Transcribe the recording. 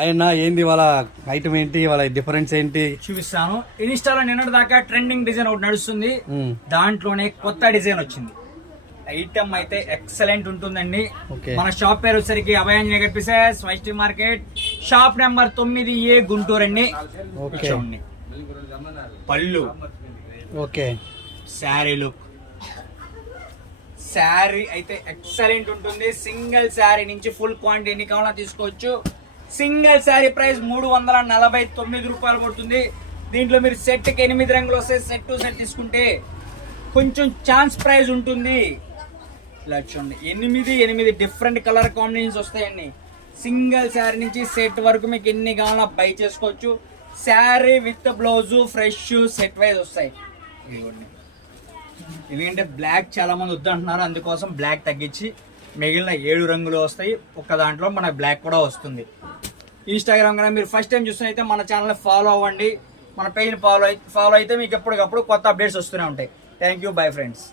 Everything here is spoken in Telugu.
ఆయన ఏంది వాళ్ళ ఐటమ్ ఏంటి వాళ్ళ డిఫరెన్స్ ఏంటి చూపిస్తాను. ఇన్స్టాలో నిన్నటి దాకా ట్రెండింగ్ డిజైన్ ఒకటి నడుస్తుంది, దాంట్లోనే కొత్త డిజైన్ వచ్చింది. ఐటమ్ అయితే ఎక్సలెంట్ ఉంటుందండి. మన షాప్ పేరు వచ్చేసరికి అభయాంజనేయ నగర్ పీసెస్, వైస్టీ market, shop number 9A, Guntur అండి. పళ్ళు ఓకే, శారీ లుక్, శారీ అయితే ఎక్సలెంట్ ఉంటుంది. సింగిల్ శారీ నుంచి ఫుల్ క్వాంటిటీ ఎన్ని కావాలో తీసుకోవచ్చు. సింగిల్ శారీ ప్రైస్ 349 రూపాయలు పడుతుంది. దీంట్లో మీరు సెట్ కి 8 రంగులు వస్తాయి. సెట్ టు సెట్ తీసుకుంటే కొంచెం ఛాన్స్ ప్రైస్ ఉంటుంది. ఇలా చూడండి, 8 డిఫరెంట్ కలర్ కాంబినేషన్స్ వస్తాయండి. సింగిల్ శారీ నుంచి సెట్ వరకు మీకు ఎన్ని కావాలో బై చేసుకోవచ్చు. Sari with blouse fresh set wise వస్తాయి. ఎందుకంటే బ్లాక్ చాలా మంది వద్దంటున్నారు, అందుకోసం బ్లాక్ తగ్గించి మిగిలిన 7 రంగులు వస్తాయి. ఒక్క దాంట్లో మన బ్లాక్ కూడా వస్తుంది. ఇన్స్టాగ్రామ్ కన్నా మీరు ఫస్ట్ టైం చూస్తున్నైతే మన ఛానల్ ఫాలో అవ్వండి. మన పేజ్ ఫాలో అయితే మీకు ఎప్పటికప్పుడు కొత్త అప్డేట్స్ వస్తూనే ఉంటాయి. Thank you, bye friends.